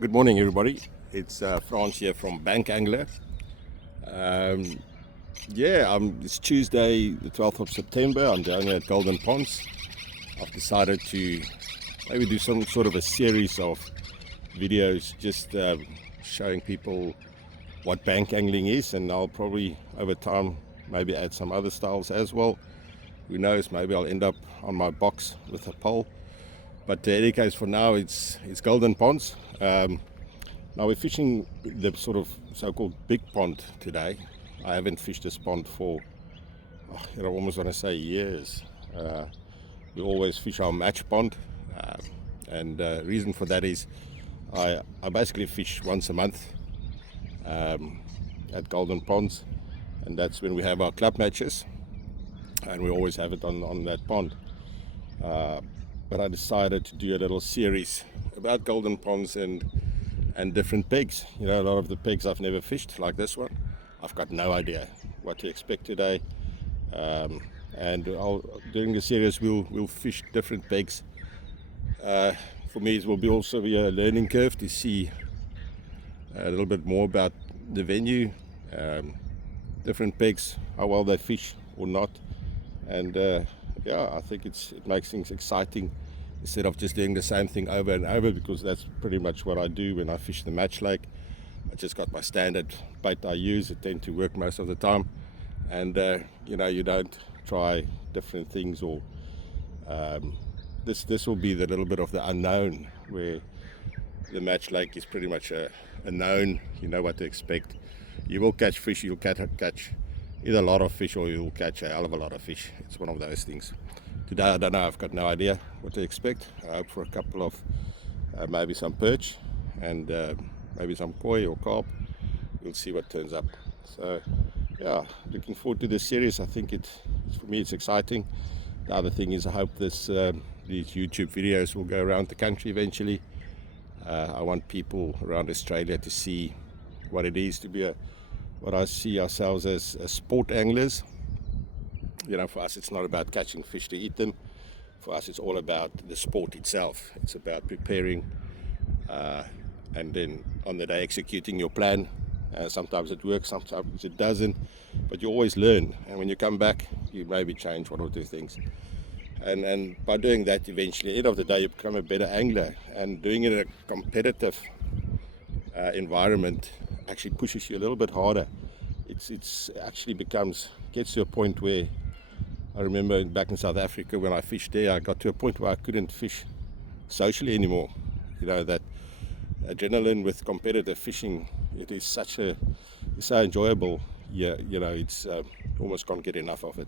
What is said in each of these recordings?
Good morning, everybody. It's Frans here from Bank Angler. Um, it's Tuesday, the 12th of September. I'm down here at Golden Ponds. I've decided to maybe do some sort of a series of videos just showing people what bank angling is, and I'll probably over time maybe add some other styles as well. Who knows, maybe I'll end up on my box with a pole. But in any case, for now, it's Golden Ponds. Now we're fishing the sort of so-called big pond today. I haven't fished this pond for, I almost want to say years. We always fish our match pond, and the reason for that is I basically fish once a month at Golden Ponds, and that's when we have our club matches, and we always have it on that pond. But I decided to do a little series about Golden Ponds and different pegs. You know, a lot of the pegs I've never fished, like this one. I've got no idea what to expect today. And during the series, we'll fish different pegs. For me, it will also be a learning curve to see a little bit more about the venue, different pegs, how well they fish or not. And I think it makes things exciting instead of just doing the same thing over and over, because that's pretty much what I do when I fish the match lake. I just got my standard bait I use. It tends to work most of the time, and you don't try different things. Or this will be the little bit of the unknown, where the match lake is pretty much a known. You know what to expect. You will catch fish. You'll catch either a lot of fish or you'll catch a hell of a lot of fish. It's one of those things. Today, I don't know, I've got no idea what to expect. I hope for a couple of maybe some perch and maybe some koi or carp. We'll see what turns up. So, looking forward to this series. I think for me, it's exciting. The other thing is I hope these YouTube videos will go around the country eventually. I want people around Australia to see what it is to be what I see ourselves as sport anglers. You know, for us, it's not about catching fish to eat them. For us, it's all about the sport itself. It's about preparing and then on the day executing your plan. Sometimes it works, sometimes it doesn't, but you always learn. And when you come back, you maybe change one or two things. And by doing that, eventually, at the end of the day, you become a better angler. And doing it in a competitive environment actually pushes you a little bit harder. It's actually gets to a point where I remember back in South Africa when I fished there, I got to a point where I couldn't fish socially anymore. You know, that adrenaline with competitive fishing, it's so enjoyable. Yeah, you know, it's almost can't get enough of it.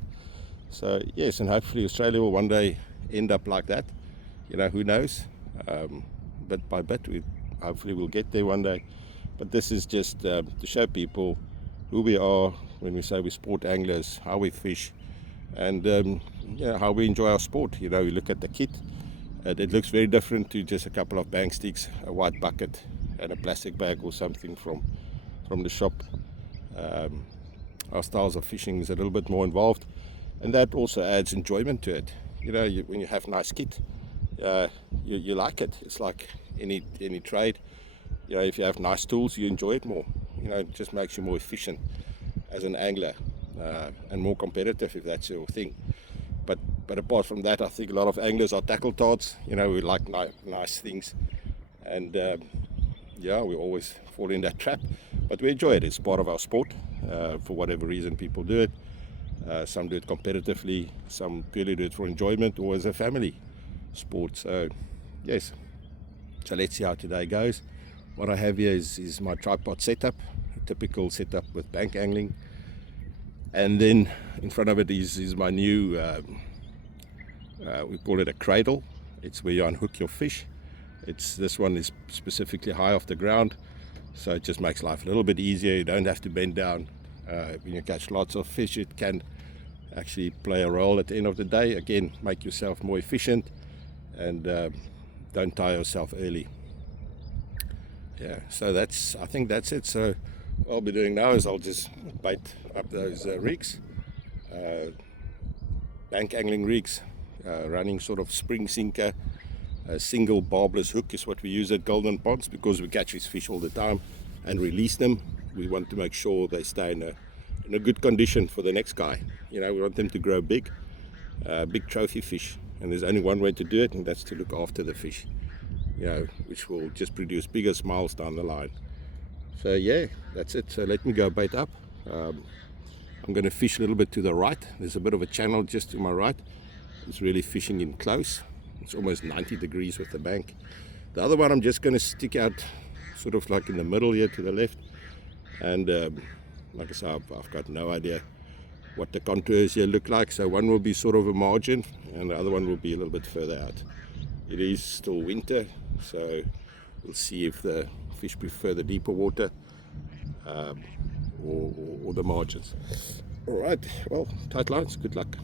So yes, and hopefully Australia will one day end up like that. You know, who knows? Bit by bit, hopefully we'll get there one day. But this is just to show people who we are when we say we're sport anglers, how we fish, and how we enjoy our sport. You know, we look at the kit. It looks very different to just a couple of bang sticks, a white bucket, and a plastic bag or something from the shop. Our styles of fishing is a little bit more involved, and that also adds enjoyment to it. You know, when you have nice kit, you like it. It's like any trade. You know, if you have nice tools, you enjoy it more. You know, it just makes you more efficient as an angler and more competitive, if that's your thing. But apart from that, I think a lot of anglers are tackle tards. You know, we like nice things, and we always fall in that trap. But we enjoy it. It's part of our sport. For whatever reason, people do it. Some do it competitively. Some purely do it for enjoyment or as a family sport. So, yes. So let's see how today goes. What I have here is my tripod setup, a typical setup with bank angling. And then in front of it is my new, we call it a cradle. It's where you unhook your fish. This one is specifically high off the ground, so it just makes life a little bit easier. You don't have to bend down. When you catch lots of fish, it can actually play a role at the end of the day. Again, make yourself more efficient and don't tire yourself early. Yeah, so I think that's it. So what I'll be doing now is I'll just bait up those rigs, bank angling rigs, running sort of spring sinker A single barbless hook is what we use at Golden Ponds because we catch these fish all the time and release them. We want to make sure they stay in a good condition for the next guy. You know, we want them to grow big trophy fish, and there's only one way to do it, and that's to look after the fish, you know, which will just produce bigger smiles down the line. So yeah, that's it. So let me go bait up. I'm going to fish a little bit to the right. There's a bit of a channel just to my right. It's really fishing in close. It's almost 90 degrees with the bank. The other one I'm just going to stick out sort of like in the middle here to the left. And like I said, I've got no idea what the contours here look like. So one will be sort of a margin and the other one will be a little bit further out. It is still winter, so we'll see if the fish prefer the deeper water or the margins. All right, well, tight lines, good luck.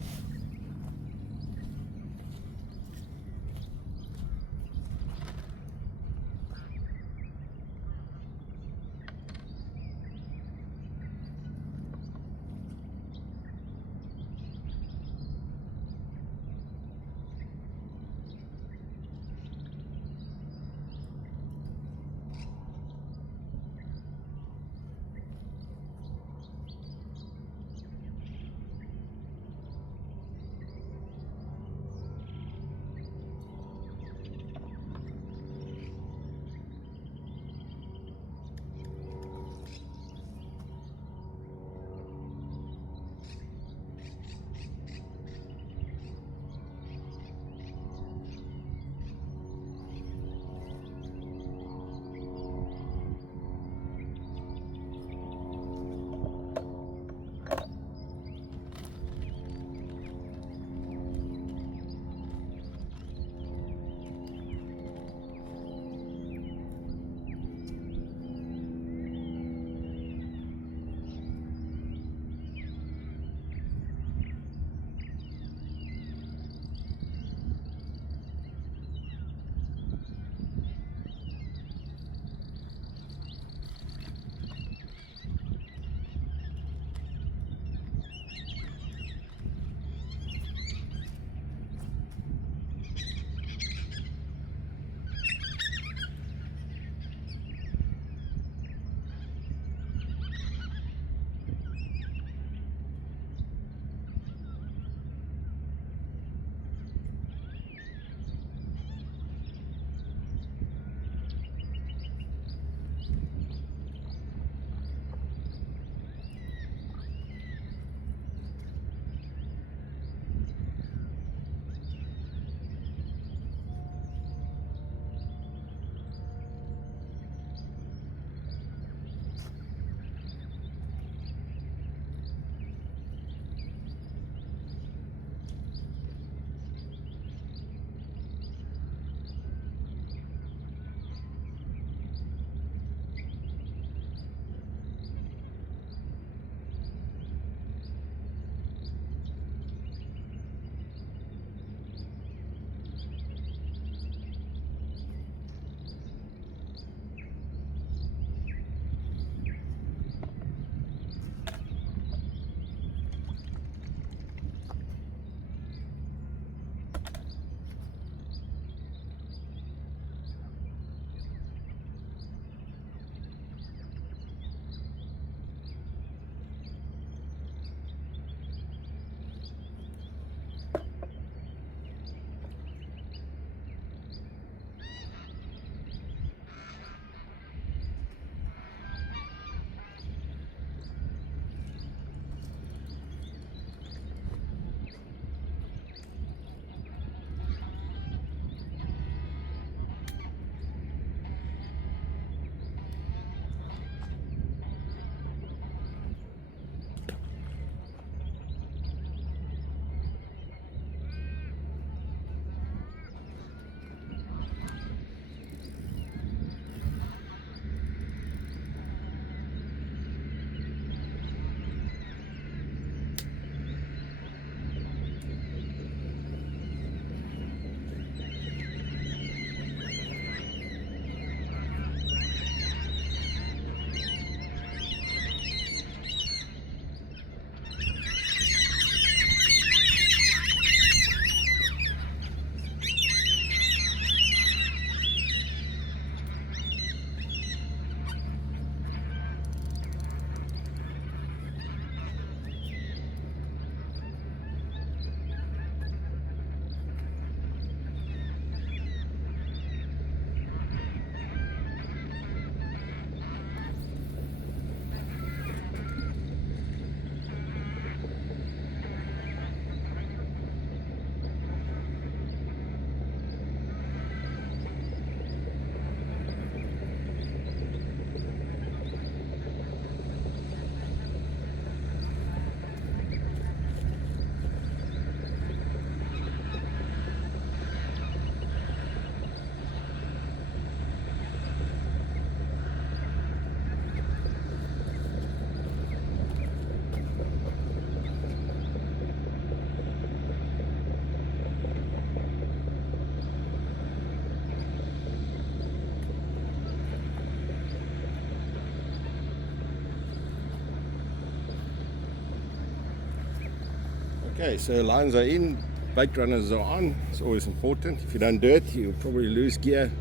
Okay, so lines are in, bait runners are on. It's always important. If you don't do it, you'll probably lose gear.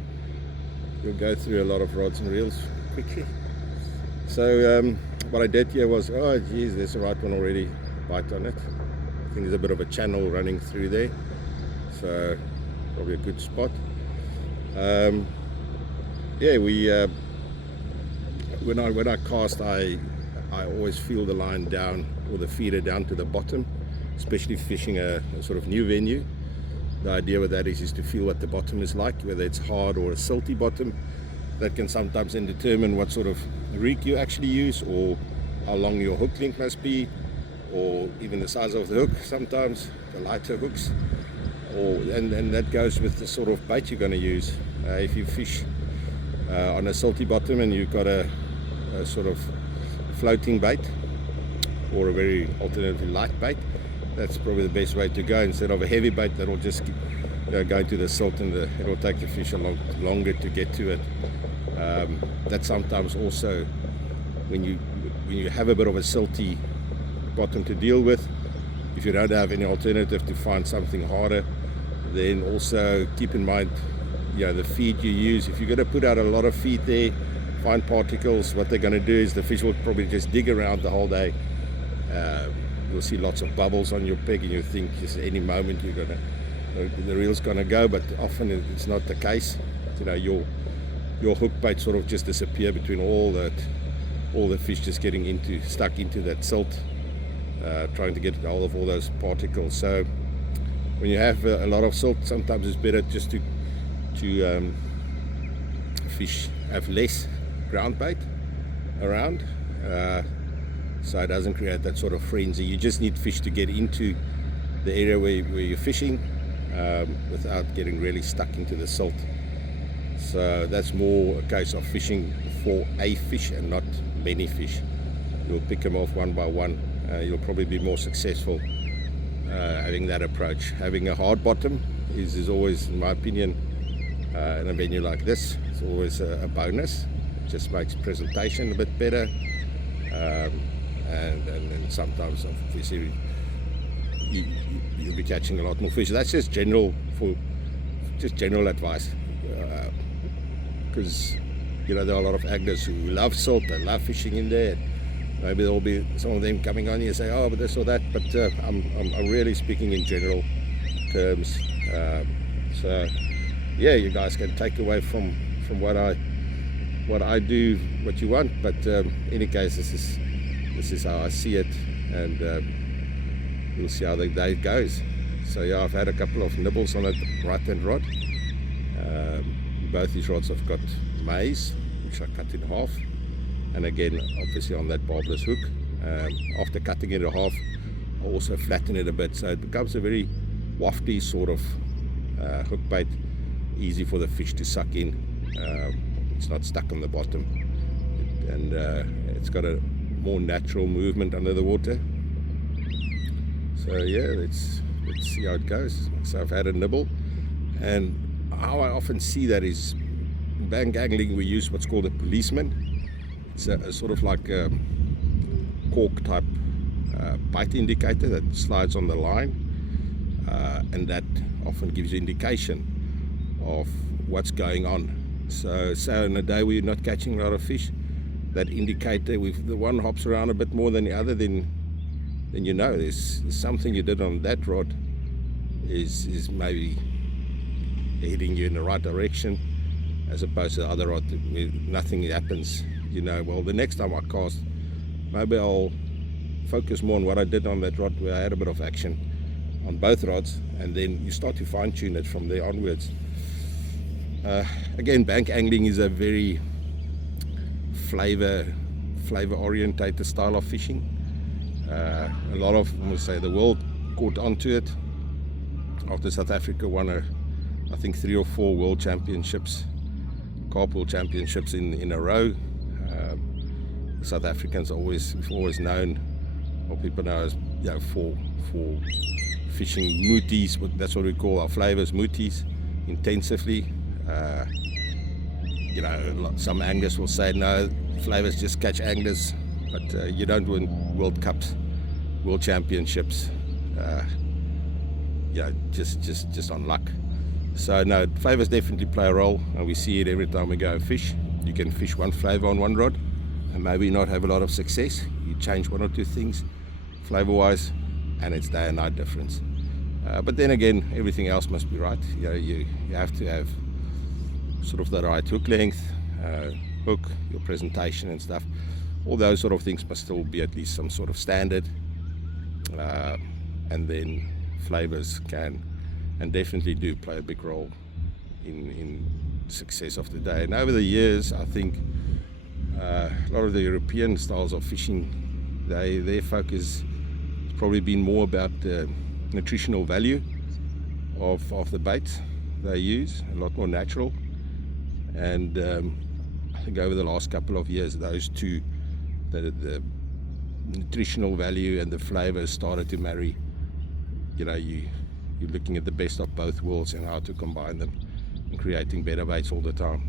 You'll go through a lot of rods and reels quickly. So what I did here was, oh geez, there's the right one already, bite on it. I think there's a bit of a channel running through there, so probably a good spot. Yeah, when I cast, I always feel the line down, or the feeder down to the bottom, especially fishing a sort of new venue. The idea with that is to feel what the bottom is like, whether it's hard or a silty bottom. That can sometimes then determine what sort of rig you actually use, or how long your hook length must be, or even the size of the hook sometimes, the lighter hooks. And that goes with the sort of bait you're going to use. If you fish on a silty bottom and you've got a sort of floating bait, or a very alternatively light bait, that's probably the best way to go, instead of a heavy bait that will just go into the silt, and it will take the fish a lot longer to get to it. That sometimes also, when you have a bit of a silty bottom to deal with, if you don't have any alternative to find something harder, then also keep in mind, the feed you use. If you're going to put out a lot of feed there, fine particles, what they're going to do is the fish will probably just dig around the whole day. You'll see lots of bubbles on your peg, and you think just any moment the reel's going to go, but often it's not the case. Your hook bait sort of just disappear between all the fish just getting stuck into that silt, trying to get hold of all those particles. So when you have a lot of silt, sometimes it's better just to fish have less ground bait around, so it doesn't create that sort of frenzy. You just need fish to get into the area where you're fishing without getting really stuck into the silt. So that's more a case of fishing for a fish and not many fish. You'll pick them off one by one. You'll probably be more successful having that approach. Having a hard bottom is always, in my opinion, in a venue like this, it's always a bonus. It just makes presentation a bit better, and sometimes obviously you'll be catching a lot more fish. That's just general advice, because there are a lot of anglers who love silt, they love fishing in there. Maybe there will be some of them coming on here and say, oh, but this or that, but I'm really speaking in general terms. So yeah, you guys can take away from what I do what you want, but in any case, this is how I see it, and we'll see how the day goes. So yeah, I've had a couple of nibbles on it, right hand rod. Both these rods have got maize, which I cut in half, and again obviously on that barbless hook. After cutting it in half, I also flatten it a bit, so it becomes a very wafty sort of hook bait, easy for the fish to suck in. It's not stuck on the bottom, and it's got a more natural movement under the water. So yeah, let's see how it goes. So I've had a nibble, and how I often see that is, in bank angling we use what's called a policeman. It's a sort of like a cork type bite indicator that slides on the line, and that often gives you indication of what's going on. So in a day where you're not catching a lot of fish, that indicator, if the one hops around a bit more than the other, then there's something you did on that rod is maybe heading you in the right direction, as opposed to the other rod where nothing happens. Well, the next time I cast, maybe I'll focus more on what I did on that rod where I had a bit of action on both rods, and then you start to fine-tune it from there onwards. Again, bank angling is a very flavor orientated style of fishing. A lot of, I would say, the world caught onto it after South Africa won I think 3 or 4 world championships, carp world championships in a row. South Africans we've always known, or people know as, for fishing mooties. That's what we call our flavors, mooties, intensively. Some anglers will say, no, flavors just catch anglers, but you don't win World Cups, World Championships just on luck. So no, flavors definitely play a role, and we see it every time we go and fish. You can fish one flavor on one rod and maybe not have a lot of success. You change one or two things flavor wise and it's day and night difference. But then again, everything else must be right. You have to have sort of the right hook length, hook, your presentation and stuff. All those sort of things must still be at least some sort of standard. And then flavors can and definitely do play a big role in success of the day. And over the years, I think a lot of the European styles of fishing, their focus has probably been more about the nutritional value of the baits they use, a lot more natural. And I think over the last couple of years, those two, the nutritional value and the flavors started to marry. You're looking at the best of both worlds and how to combine them and creating better baits all the time.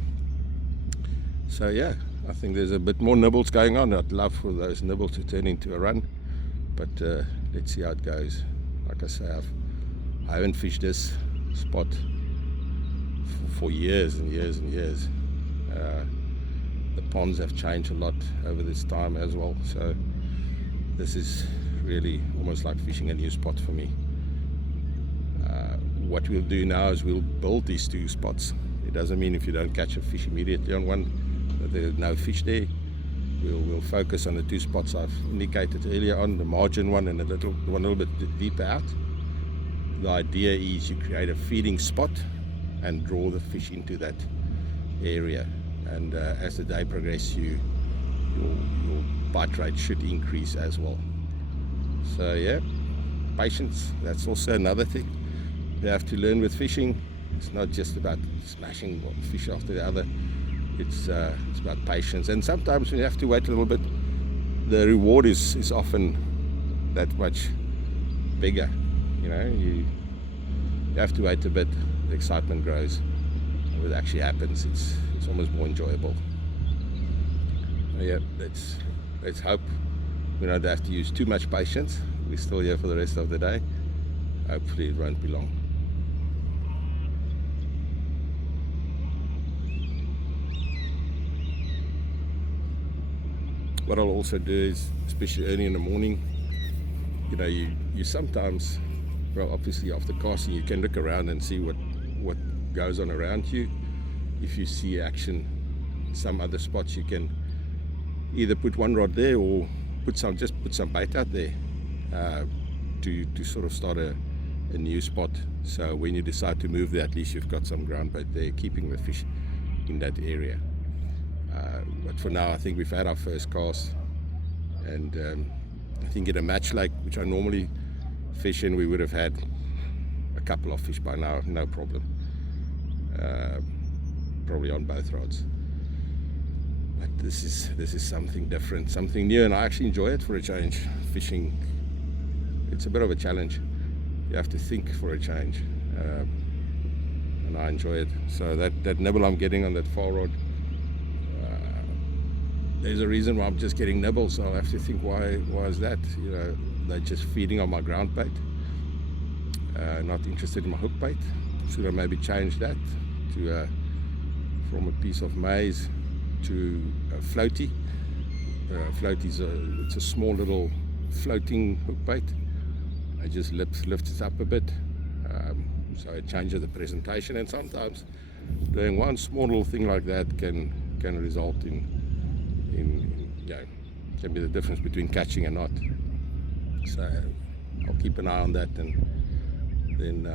So yeah, I think there's a bit more nibbles going on. I'd love for those nibbles to turn into a run, but let's see how it goes. Like I say, I haven't fished this spot for years and years and years. The ponds have changed a lot over this time as well, so this is really almost like fishing a new spot for me. What we'll do now is we'll build these two spots. It doesn't mean if you don't catch a fish immediately on one that there's no fish there. We'll focus on the two spots I've indicated earlier on, the margin one and one a little bit deeper out. The idea is you create a feeding spot and draw the fish into that area, and as the day progresses, your bite rate should increase as well. So yeah, patience, that's also another thing you have to learn with fishing. It's not just about smashing one fish after the other. It's about patience, and sometimes when you have to wait a little bit, the reward is often that much bigger. You have to wait a bit, the excitement grows. When it actually happens, it's almost more enjoyable. Yeah, let's hope we don't have to use too much patience. We're still here for the rest of the day. Hopefully it won't be long. What I'll also do is, especially early in the morning, you sometimes, well, obviously after casting you can look around and see what goes on around you. If you see action in some other spots, you can either put one rod there or put some bait out there to sort of start a new spot. So when you decide to move there, at least you've got some ground bait there, keeping the fish in that area. But for now, I think we've had our first cast, and I think in a match lake, which I normally fish in, we would have had a couple of fish by now, no problem. Probably on both rods. But this is something different, something new, and I actually enjoy it for a change. Fishing, it's a bit of a challenge. You have to think for a change, and I enjoy it. So that nibble I'm getting on that far rod, there's a reason why I'm just getting nibbles. So I'll have to think, why is that? They're just feeding on my ground bait, not interested in my hook bait. Should I maybe change that to from a piece of maize to a floaty? Floaty's it's a small little floating hook bait. I just lift it up a bit, so it changes the presentation, and sometimes doing one small little thing like that can result in can be the difference between catching and not. So I'll keep an eye on that, and then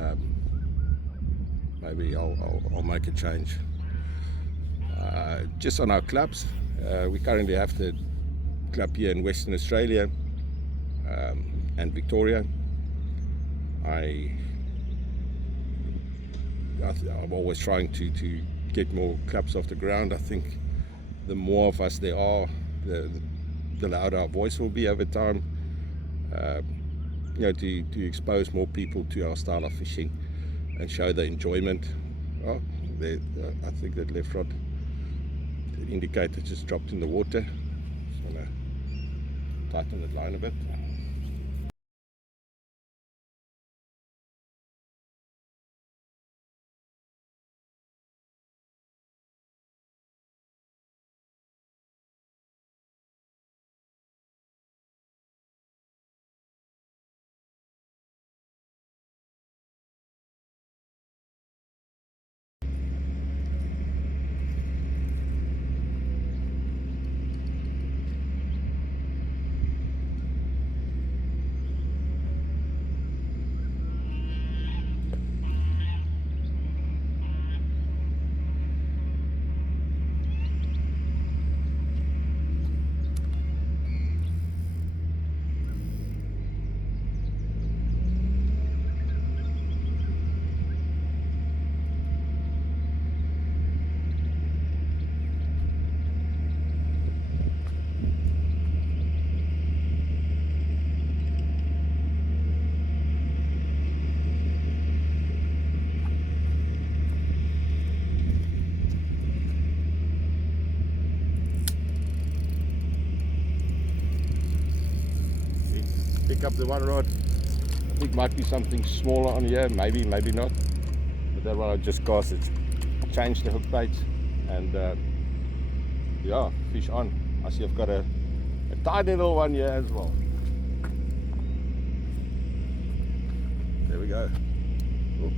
maybe I'll make a change. Just on our clubs, we currently have the club here in Western Australia and Victoria. I'm always trying to get more clubs off the ground. I think the more of us there are, the louder our voice will be over time. To expose more people to our style of fishing and show the enjoyment. Oh, I think that left rod, the indicator just dropped in the water. Just want to tighten that line a bit. pick up the one rod. I think might be something smaller on here, maybe not. But that one I just cast it, changed the hook bait, and yeah, fish on. I see I've got a tiny little one here as well. There we go. Ooh.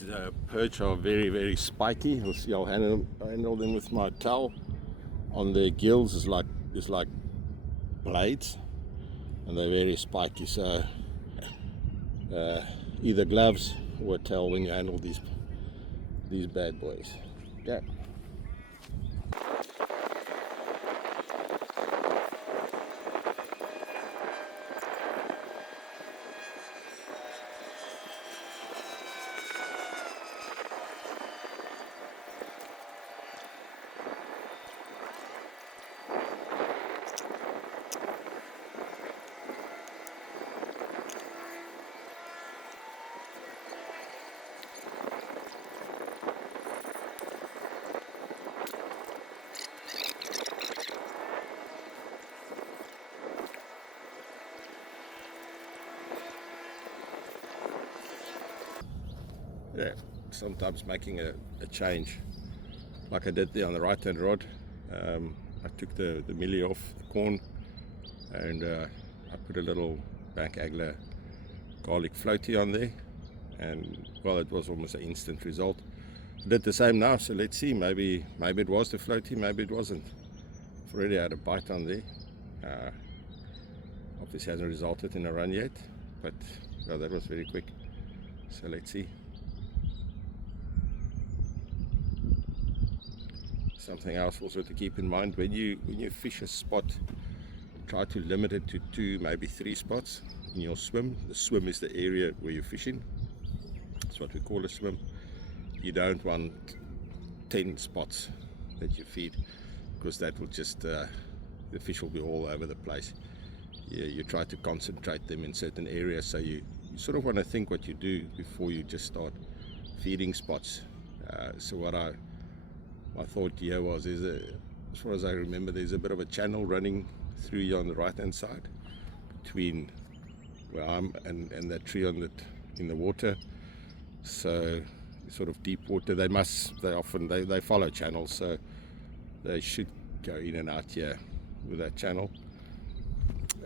These perch are very spiky. You'll see I'll handle them with my towel. On their gills is like blades, and they're very spiky. So either gloves or a towel when you handle these bad boys. Yeah. Yeah, sometimes making a change, like I did there on the right hand rod. I took the millie off the corn, and I put a little bank angler garlic floaty on there, and well, it was almost an instant result. I did the same now, so let's see, maybe it was the floaty, maybe it wasn't. I've already had a bite on there. Obviously hasn't resulted in a run yet, but well, that was very quick, so let's see. Something else also to keep in mind, when you fish a spot, try to limit it to 2, maybe 3 spots in your swim. The swim is the area where you're fishing. That's what we call a swim. You don't want 10 spots that you feed, because that will just the fish will be all over the place. You try to concentrate them in certain areas, so you sort of want to think what you do before you just start feeding spots. So what my thought here was, as far as I remember, there's a bit of a channel running through here on the right hand side between where I'm and that tree in the water. So sort of deep water, they follow channels, so they should go in and out here with that channel.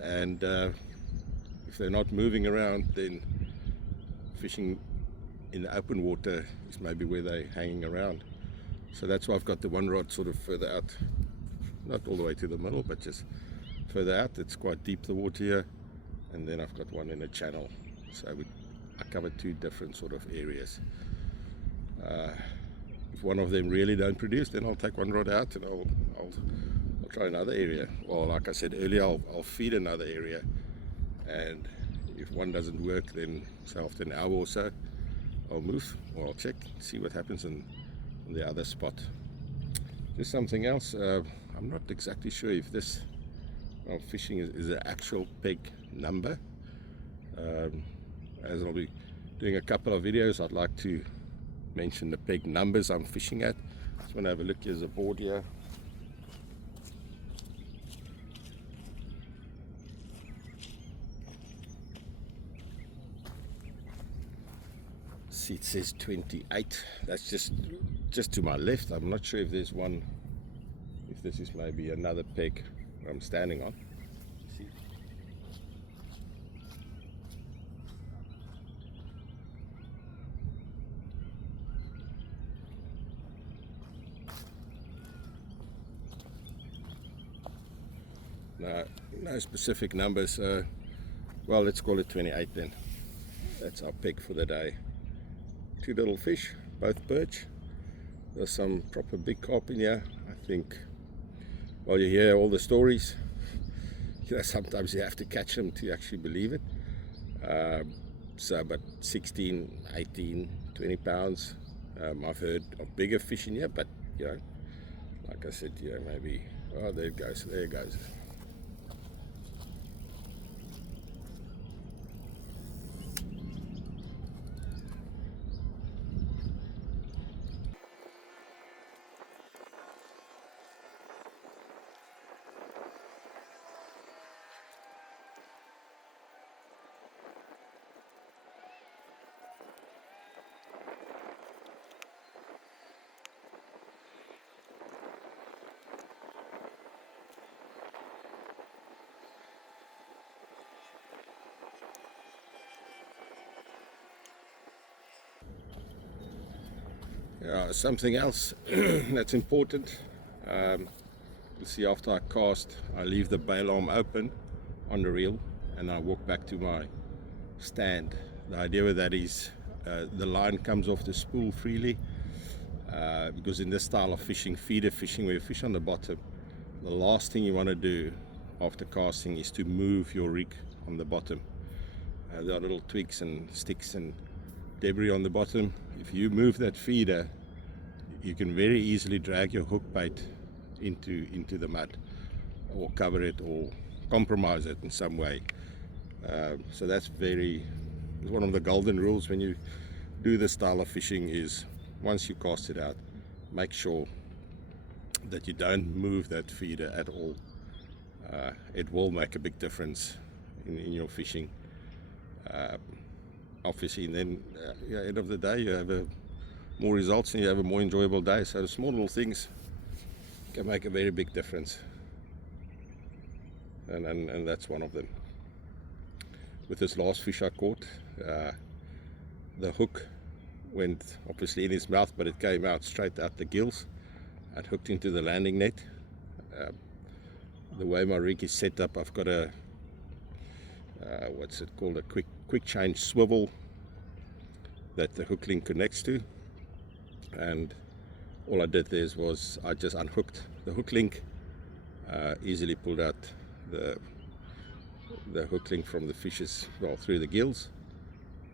And if they're not moving around, then fishing in the open water is maybe where they're hanging around. So that's why I've got the one rod sort of further out, not all the way to the middle, but just further out. It's quite deep, the water here, and then I've got one in a channel. So I cover 2 different sort of areas. If one of them really don't produce, then I'll take one rod out and I'll try another area. Well, like I said earlier, I'll feed another area, and if one doesn't work, then so after an hour or so, I'll move, or I'll check, see what happens on the other spot. Just something else, I'm not exactly sure if this fishing is an actual peg number. As I'll be doing a couple of videos, I'd like to mention the peg numbers I'm fishing at. Just want to have a look. Here's a board here. See, it says 28. That's just to my left. I'm not sure if there's one, if this is maybe another peg I'm standing on. See. No specific numbers. Well, let's call it 28 then. That's our peg for the day. 2 little fish, both perch. There's some proper big carp in here. I think, well, you hear all the stories. Sometimes you have to catch them to actually believe it. But 16, 18, 20 pounds. I've heard of bigger fish in here, but like I said, maybe, oh, there it goes. Something else that's important. Um, you see, after I cast, I leave the bail arm open on the reel, and I walk back to my stand. The idea with that is the line comes off the spool freely, because in this style of fishing, feeder fishing, where you fish on the bottom, the last thing you want to do after casting is to move your rig on the bottom. There are little twigs and sticks and debris on the bottom. If you move that feeder, you can very easily drag your hook bait into the mud, or cover it, or compromise it in some way. So that's one of the golden rules when you do this style of fishing is, once you cast it out, make sure that you don't move that feeder at all. It will make a big difference in your fishing. Obviously, and then end of the day, you have more results and you have a more enjoyable day. So the small little things can make a very big difference, and that's one of them. With this last fish I caught, the hook went obviously in his mouth, but it came out straight out the gills and hooked into the landing net. The way my rig is set up, I've got a what's it called, a quick change swivel that the hook link connects to, and all I did there was I just unhooked the hook link, easily pulled out the hook link from the fish's, well, through the gills,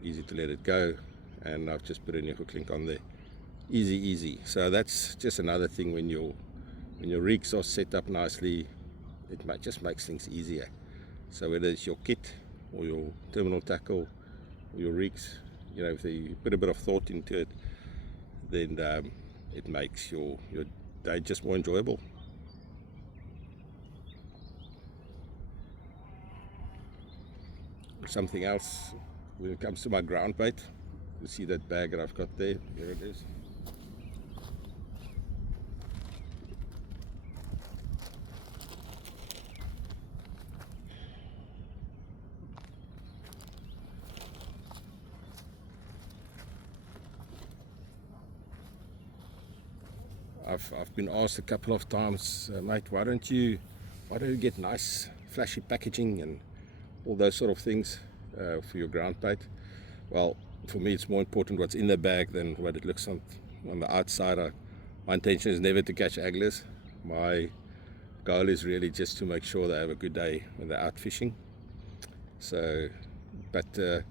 easy to let it go, and I've just put a new hook link on there. Easy. So that's just another thing, when your rigs are set up nicely, it just makes things easier. So whether it's your kit or your terminal tackle or your rigs, if you put a bit of thought into it, then it makes your day just more enjoyable. Something else when it comes to my ground bait, you see that bag that I've got there, there it is. I've been asked a couple of times, mate, why don't you get nice flashy packaging and all those sort of things for your ground bait? Well, for me, it's more important what's in the bag than what it looks on the outside. My intention is never to catch anglers. My goal is really just to make sure they have a good day when they're out fishing. So, but the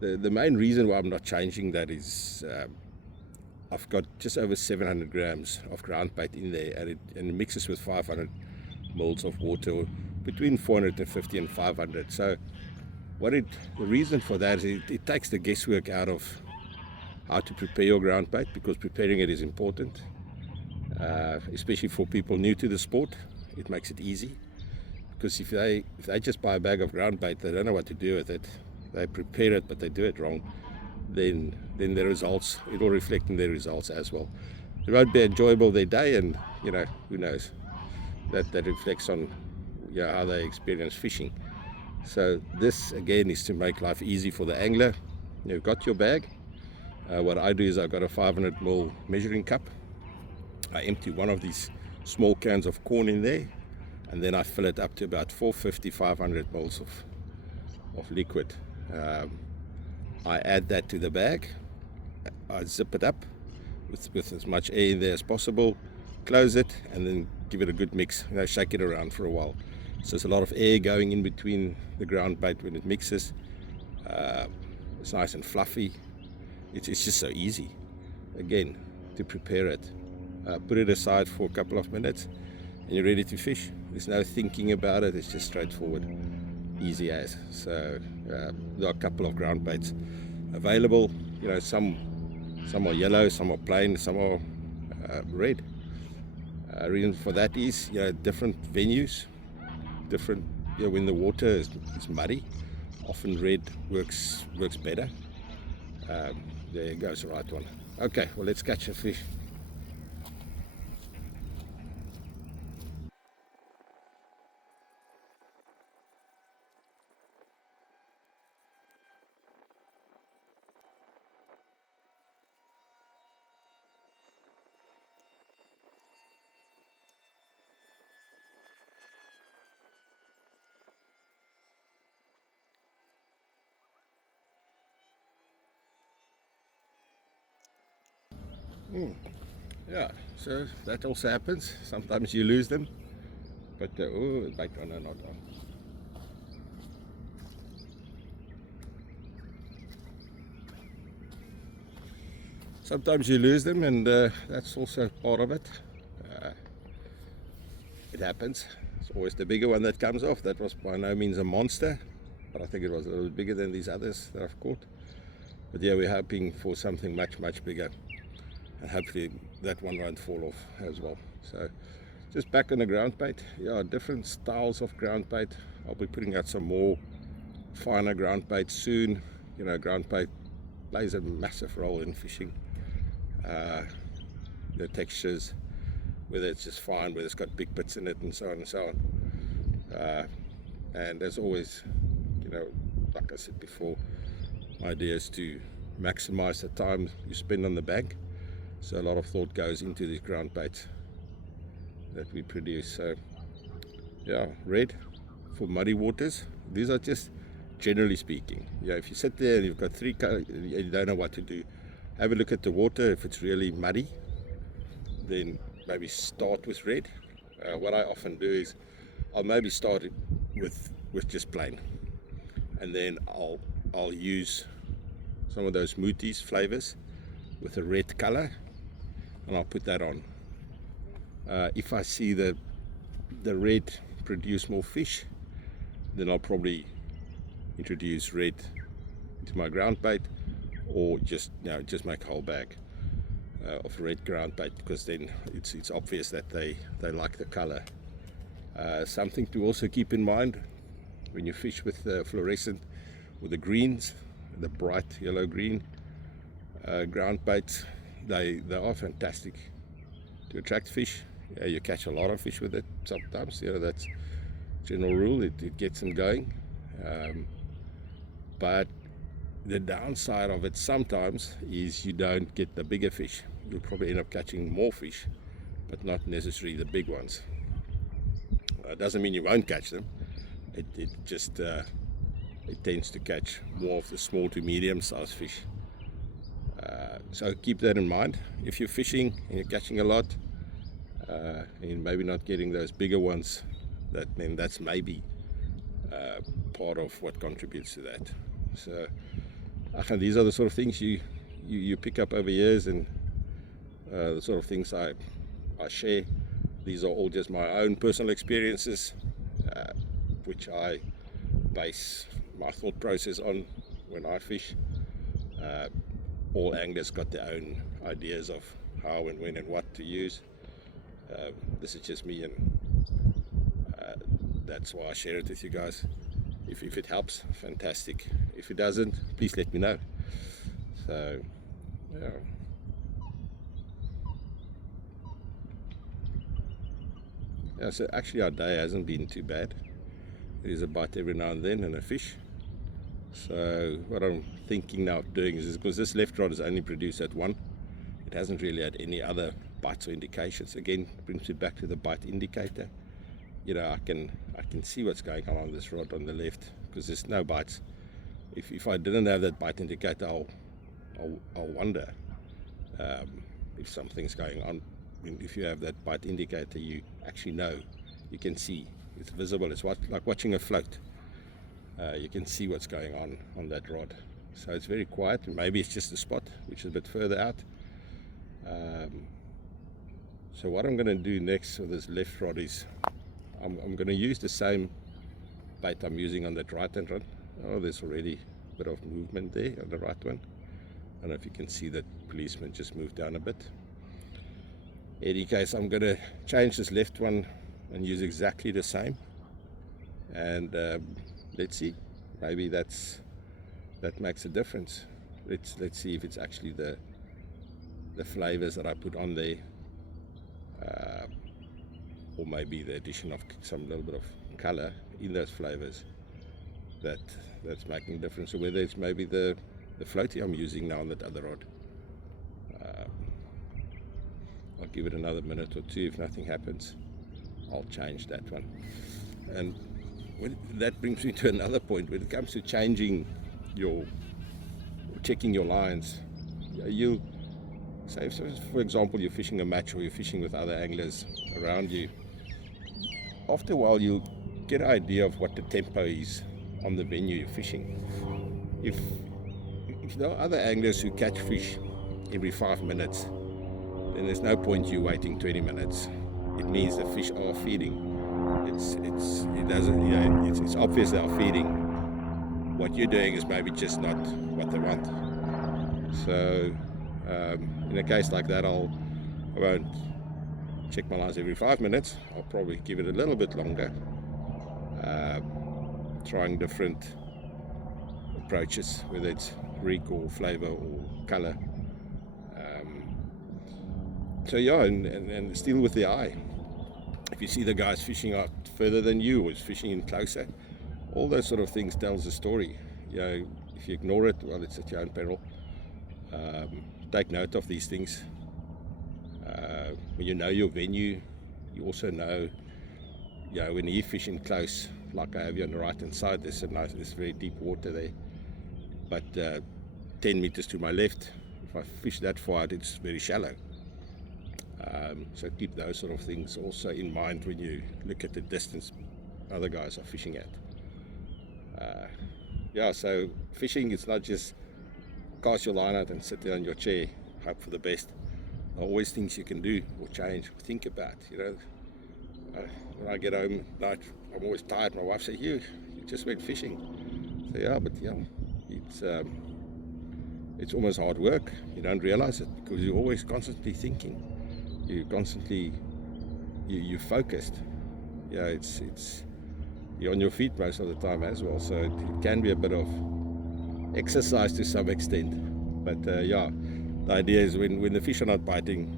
main reason why I'm not changing that is I've got just over 700 grams of ground bait in there, and it mixes with 500 mils of water, between 450 and 500. So the reason for that is it takes the guesswork out of how to prepare your ground bait, because preparing it is important, especially for people new to the sport. It makes it easy, because if they just buy a bag of ground bait, they don't know what to do with it. They prepare it, but they do it wrong. Then the results, it will reflect in their results as well. It won't be enjoyable their day, and who knows, that reflects on how they experience fishing. So this again is to make life easy for the angler. You've got your bag. What I do is I've got a 500 ml measuring cup. I empty one of these small cans of corn in there, and then I fill it up to about 450-500 mils of liquid. I add that to the bag. I zip it up with as much air in there as possible, close it, and then give it a good mix. Shake it around for a while. So there's a lot of air going in between the ground bait when it mixes. It's nice and fluffy. It's just so easy, again, to prepare it. Put it aside for a couple of minutes, and you're ready to fish. There's no thinking about it. It's just straightforward, easy as. So there are a couple of ground baits available. Some are yellow, some are plain, some are red. Reason for that is different venues, different. When the water is muddy, often red works better. There goes the right one. Okay, well, let's catch a fish. Yeah, so that also happens. Sometimes you lose them, but oh, bite on or not on. Sometimes you lose them, and that's also part of it. Uh, it happens. It's always the bigger one that comes off. That was by no means a monster, but I think it was a little bigger than these others that I've caught. But yeah, we're hoping for something much, much bigger, and hopefully that one won't fall off as well. So just back on the ground bait. Yeah, different styles of ground bait. I'll be putting out some more finer ground bait soon. You know, ground bait plays a massive role in fishing. The textures, whether it's just fine, whether it's got big bits in it, and so on and so on. And there's always, you know, like I said before, my idea is to maximize the time you spend on the bank. So a lot of thought goes into these ground baits that we produce. So yeah, red for muddy waters. These are just generally speaking. Yeah, if you sit there and you've got three colors, you don't know what to do, have a look at the water. If it's really muddy, then maybe start with red. What I often do is I'll maybe start with just plain, and then I'll use some of those Mooties flavors with a red color, and I'll put that on. If I see the red produce more fish, then I'll probably introduce red into my ground bait, or just make a whole bag of red ground bait, because then it's obvious that they like the color. Something to also keep in mind when you fish with fluorescent or the greens, the bright yellow green ground baits, they are fantastic to attract fish. You catch a lot of fish with it sometimes. You know, that's general rule. It gets them going. But the downside of it sometimes is you don't get the bigger fish. You'll probably end up catching more fish, but not necessarily the big ones. Doesn't mean you won't catch them. It just it tends to catch more of the small to medium sized fish. So keep that in mind. If you're fishing and you're catching a lot, and maybe not getting those bigger ones, then that's maybe part of what contributes to that. So these are the sort of things you pick up over years, and the sort of things I share. These are all just my own personal experiences, which I base my thought process on when I fish. All anglers got their own ideas of how and when and what to use. This is just me, and that's why I share it with you guys. If it helps, fantastic. If it doesn't, please let me know. So yeah. Yeah, so actually our day hasn't been too bad. There's a bite every now and then and a fish. So what I'm thinking now of doing is, because this left rod is only produced at one, it hasn't really had any other bites or indications. Again, brings me back to the bite indicator. You know, I can see what's going on this rod on the left, because there's no bites. If I didn't have that bite indicator, I'll wonder if something's going on. If you have that bite indicator, you actually know, you can see, it's visible. It's like watching a float. You can see what's going on that rod. So it's very quiet. Maybe it's just a spot which is a bit further out. So what I'm going to do next with this left rod is I'm going to use the same bait I'm using on that right hand rod. Oh, there's already a bit of movement there on the right one. I don't know if you can see that policeman just moved down a bit. In any case, I'm going to change this left one and use exactly the same. And let's see, maybe that makes a difference. Let's see if it's actually the flavors that I put on there, or maybe the addition of some little bit of color in those flavors that's making a difference, or whether it's maybe the floaty I'm using now on that other rod. I'll give it another minute or two. If nothing happens, I'll change that one. And that brings me to another point. When it comes to changing checking your lines, So if, for example, you're fishing a match or you're fishing with other anglers around you, after a while you get an idea of what the tempo is on the venue you're fishing. If there are other anglers who catch fish every 5 minutes, then there's no point you waiting 20 minutes. It means the fish are feeding. It's obvious they are feeding. What you're doing is maybe just not what they want. So in a case like that, I won't check my lines every 5 minutes. I'll probably give it a little bit longer, trying different approaches, whether it's rig or flavor or color. So yeah, and still with the eye. If you see the guys fishing out further than you or is fishing in closer, all those sort of things tells a story. You know, if you ignore it, well, it's at your own peril. Take note of these things. When you know your venue, you also know, you know, when you're fishing close, like I have you on the right hand side, there's very deep water there. But 10 meters to my left, if I fish that far out, it's very shallow. So keep those sort of things also in mind when you look at the distance other guys are fishing at. Yeah, so fishing is not just cast your line out and sit there on your chair, hope for the best. There are always things you can do or change or think about. You know, when I get home at night, I'm always tired. My wife says, you just went fishing. So yeah, but yeah, it's almost hard work. You don't realize it because you're always constantly thinking. You're focused. Yeah, it's you're on your feet most of the time as well, so it can be a bit of exercise to some extent. But yeah, the idea is when the fish are not biting,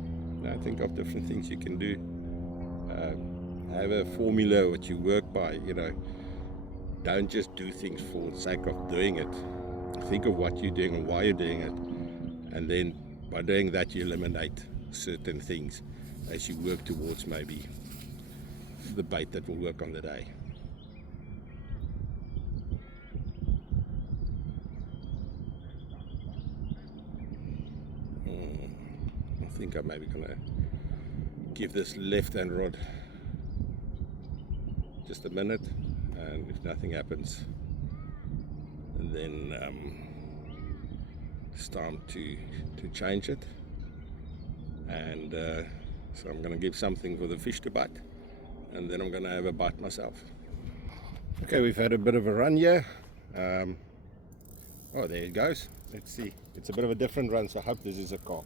think of different things you can do. Have a formula what you work by. You know, don't just do things for the sake of doing it. Think of what you're doing and why you're doing it, and then by doing that you eliminate certain things as you work towards maybe the bait that will work on the day. I think I'm maybe gonna give this left hand rod just a minute, and if nothing happens, and then it's time to change it. And so I'm going to give something for the fish to bite, and then I'm going to have a bite myself. Okay, we've had a bit of a run here. Oh, there it goes. Let's see. It's a bit of a different run, so I hope this is a carp.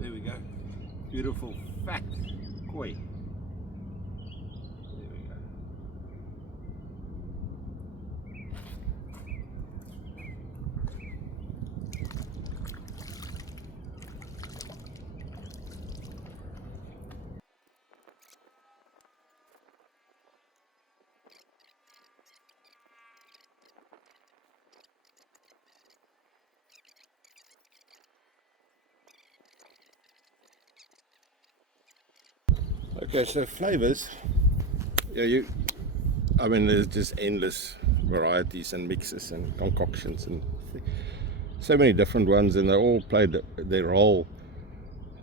There we go. Beautiful fat koi. There we go. Okay, so flavors. Yeah, I mean, there's just endless varieties and mixes and concoctions and so many different ones, and they all play their role,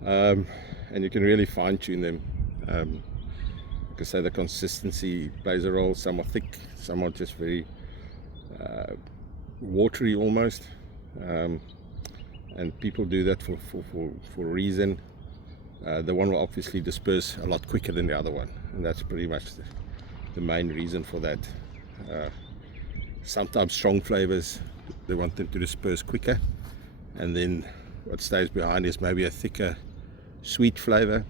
and you can really fine-tune them. Like I say, the consistency plays a role. Some are thick, some are just very watery almost, and people do that for a reason. The one will obviously disperse a lot quicker than the other one, and that's pretty much the main reason for that. Sometimes strong flavors, they want them to disperse quicker, and then what stays behind is maybe a thicker sweet flavor.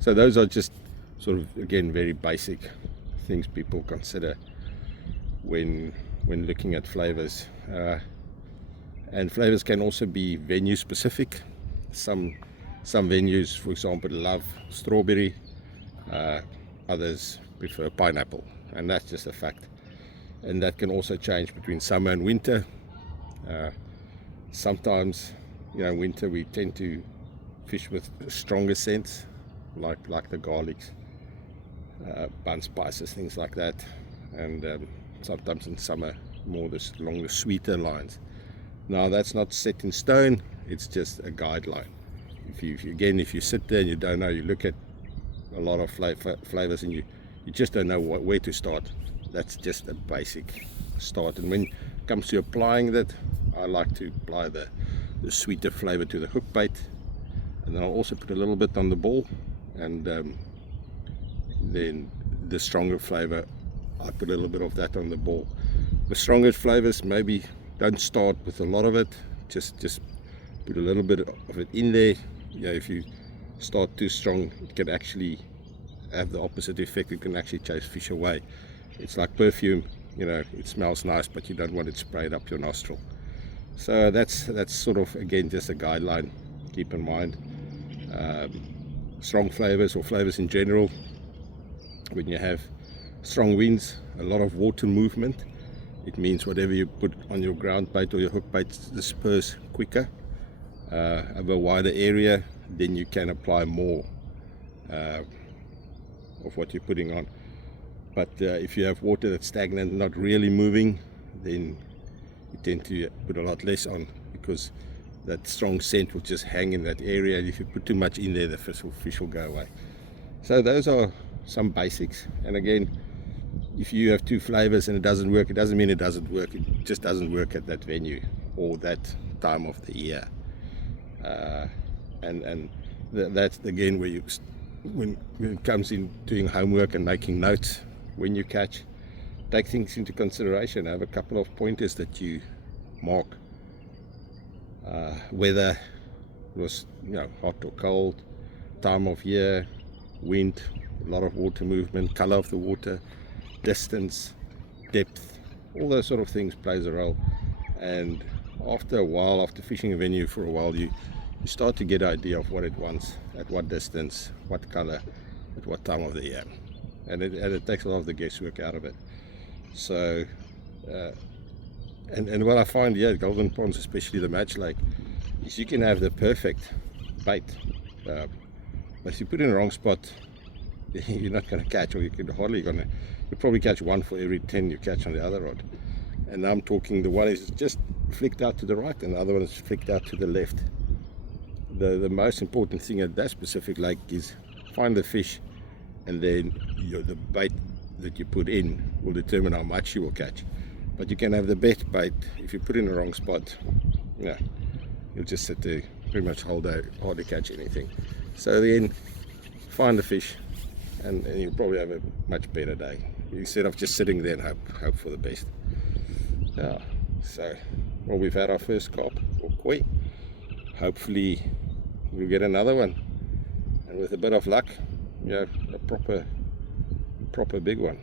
So those are just sort of, again, very basic things people consider when looking at flavors. And flavors can also be venue specific. Some venues, for example, love strawberry, Others prefer pineapple, and that's just a fact. And that can also change between summer and winter. Sometimes, winter we tend to fish with stronger scents, like the garlics, bun spices, things like that. And sometimes in summer, more along the sweeter lines. Now that's not set in stone, it's just a guideline. If you sit there and you don't know, you look at a lot of flavors and you just don't know where to start. That's just a basic start. And when it comes to applying that, I like to apply the sweeter flavor to the hook bait, and then I'll also put a little bit on the ball, and then the stronger flavor, I put a little bit of that on the ball. The stronger flavors, maybe don't start with a lot of it, just put a little bit of it in there. If you start too strong, it can actually have the opposite effect. It can actually chase fish away. It's like perfume, it smells nice, but you don't want it sprayed up your nostril. So that's sort of, again, just a guideline. Keep in mind, strong flavors, or flavors in general, when you have strong winds, a lot of water movement, it means whatever you put on your ground bait or your hook bait disperse quicker over a wider area. Then you can apply more of what you're putting on. But if you have water that's stagnant, not really moving, then you tend to put a lot less on, because that strong scent will just hang in that area. And if you put too much in there, the fish will go away. So those are some basics. And again, if you have two flavors and it doesn't work, it doesn't mean it doesn't work. It just doesn't work at that venue or that time of the year. And that's again where when it comes in doing homework and making notes, when you catch, take things into consideration. Have a couple of pointers that you mark. Whether it was hot or cold, time of year, wind, a lot of water movement, color of the water, distance, depth, all those sort of things plays a role. And after a while, after fishing a venue for a while, you start to get an idea of what it wants, at what distance, what color, at what time of the year. And it takes a lot of the guesswork out of it. So and what I find here at Golden Ponds, especially the Match Lake, is you can have the perfect bait, but if you put it in the wrong spot, you're not going to catch, or you'll probably catch one for every 10 you catch on the other rod. And I'm talking, the one is just flicked out to the right and the other one is flicked out to the left. The most important thing at that specific lake is find the fish, and then the bait that you put in will determine how much you will catch. But you can have the best bait, if you put it in the wrong spot, you'll just sit there pretty much whole day, hardly catch anything. So then find the fish, and you'll probably have a much better day, instead of just sitting there and hope for the best. So we've had our first carp, or koi. Hopefully we'll get another one, and with a bit of luck, a proper big one.